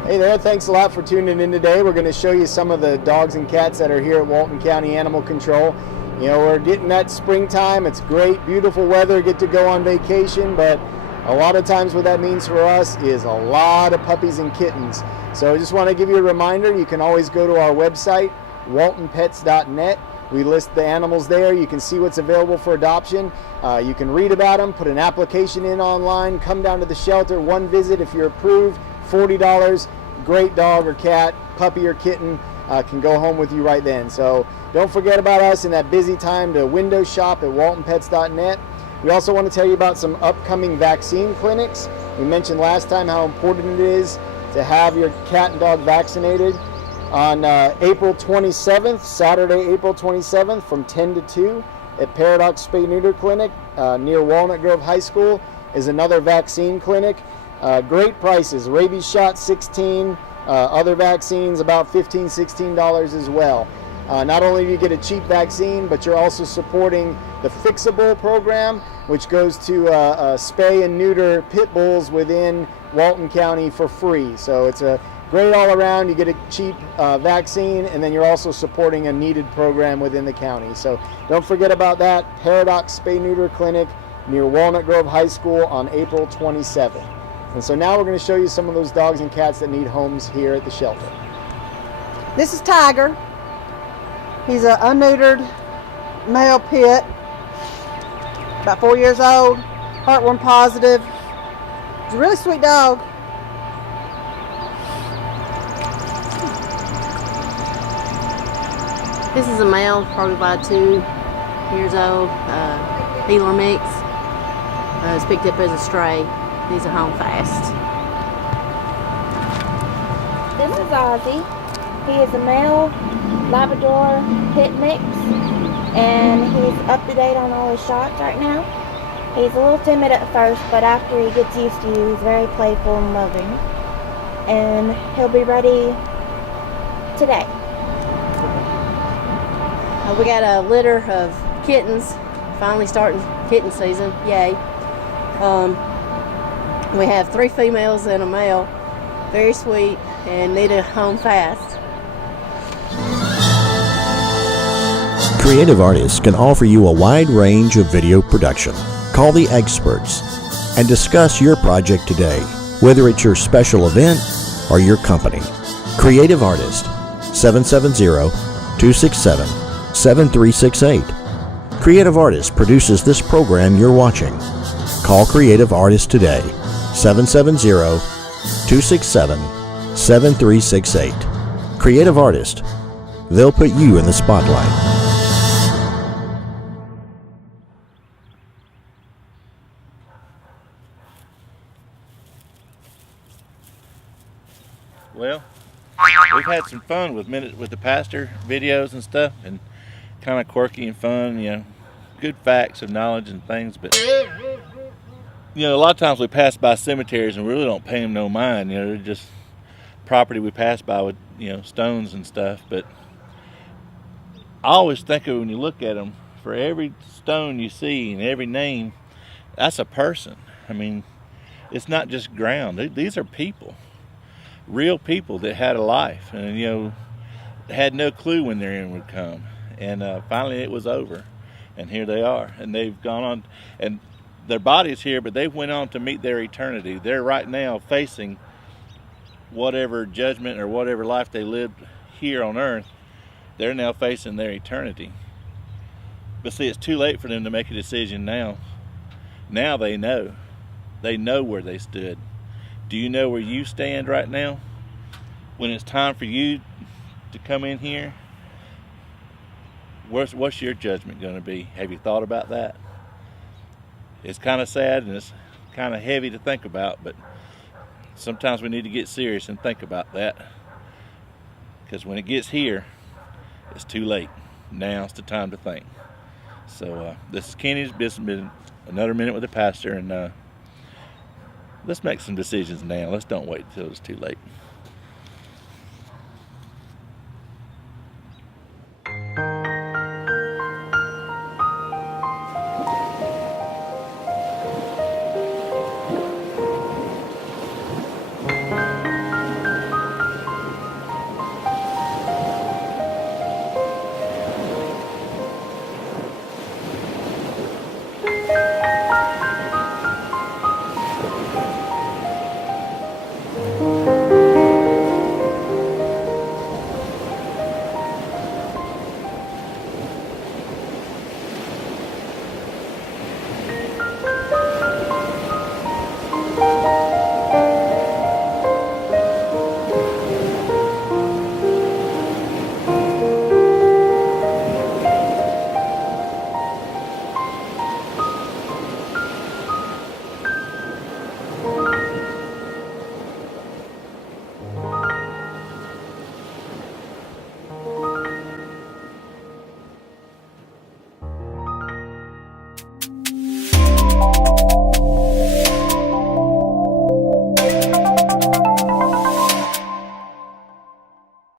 Hey there, thanks a lot for tuning in today. We're going to show you some of the dogs and cats that are here at Walton County Animal Control. You know, we're getting that springtime. It's great, beautiful weather, get to go on vacation, but a lot of times what that means for us is a lot of puppies and kittens. So I just want to give you a reminder, you can always go to our website, waltonpets.net. We list the animals there. You can see what's available for adoption. You can read about them, put an application in online, come down to the shelter, one visit if you're approved, $40. Great dog or cat, puppy or kitten can go home with you right then. So don't forget about us in that busy time to window shop at waltonpets.net. We also want to tell you about some upcoming vaccine clinics. We mentioned last time how important it is to have your cat and dog vaccinated. on April 27th, Saturday, April 27th from 10 to 2 at Paradox Spay Neuter Clinic near Walnut Grove High School is another vaccine clinic. Great prices, rabies shot $16, other vaccines about $15, $16 as well. Not only do you get a cheap vaccine, but you're also supporting the Fixable program, which goes to spay and neuter pit bulls within Walton County for free. So it's a great all around. You get a cheap vaccine, and then you're also supporting a needed program within the county. So don't forget about that. Paradox Spay Neuter Clinic near Walnut Grove High School on April 27th. And so now we're going to show you some of those dogs and cats that need homes here at the shelter. This is Tiger. He's an unneutered male pit, about 4 years old, heartworm positive. He's a really sweet dog. This is a male, probably about 2 years old, healer mix. It's picked up as a stray. He's a home fast. This is Ozzy. He is a male Labrador pit mix, and he's up to date on all his shots right now. He's a little timid at first, but after he gets used to you, he's very playful and loving. And he'll be ready today. We got a litter of kittens, finally starting kitten season, yay. We have 3 females and a male, very sweet and need a home fast. Creative artists can offer you a wide range of video production. Call the experts and discuss your project today, whether it's your special event or your company. Creative Artist, 770-267-7368. Creative Artist produces this program you're watching. Call Creative Artist today, 770-267-7368. Creative Artist, they'll put you in the spotlight. Well, we've had some fun with the pastor videos and stuff, and kind of quirky and fun, you know, good facts of knowledge and things. But you know, a lot of times we pass by cemeteries and we really don't pay them no mind. You know, they're just property we pass by with, you know, stones and stuff. But I always think of, when you look at them, for every stone you see and every name, that's a person. I mean, it's not just ground. These are people. Real people that had a life, and you know, had no clue when their end would come, and finally it was over, and here they are, and they've gone on, and their body's here, but they went on to meet their eternity. They're right now facing whatever judgment or whatever life they lived here on earth. They're now facing their eternity. But see, it's too late for them to make a decision now. Now they know where they stood. Do you know where you stand right now? When it's time for you to come in here, what's your judgment going to be? Have you thought about that? It's kind of sad and it's kind of heavy to think about, but sometimes we need to get serious and think about that. Because when it gets here, it's too late. Now's the time to think. So this is Kenny's been another minute with the pastor, and let's make some decisions now. Let's don't wait until it's too late.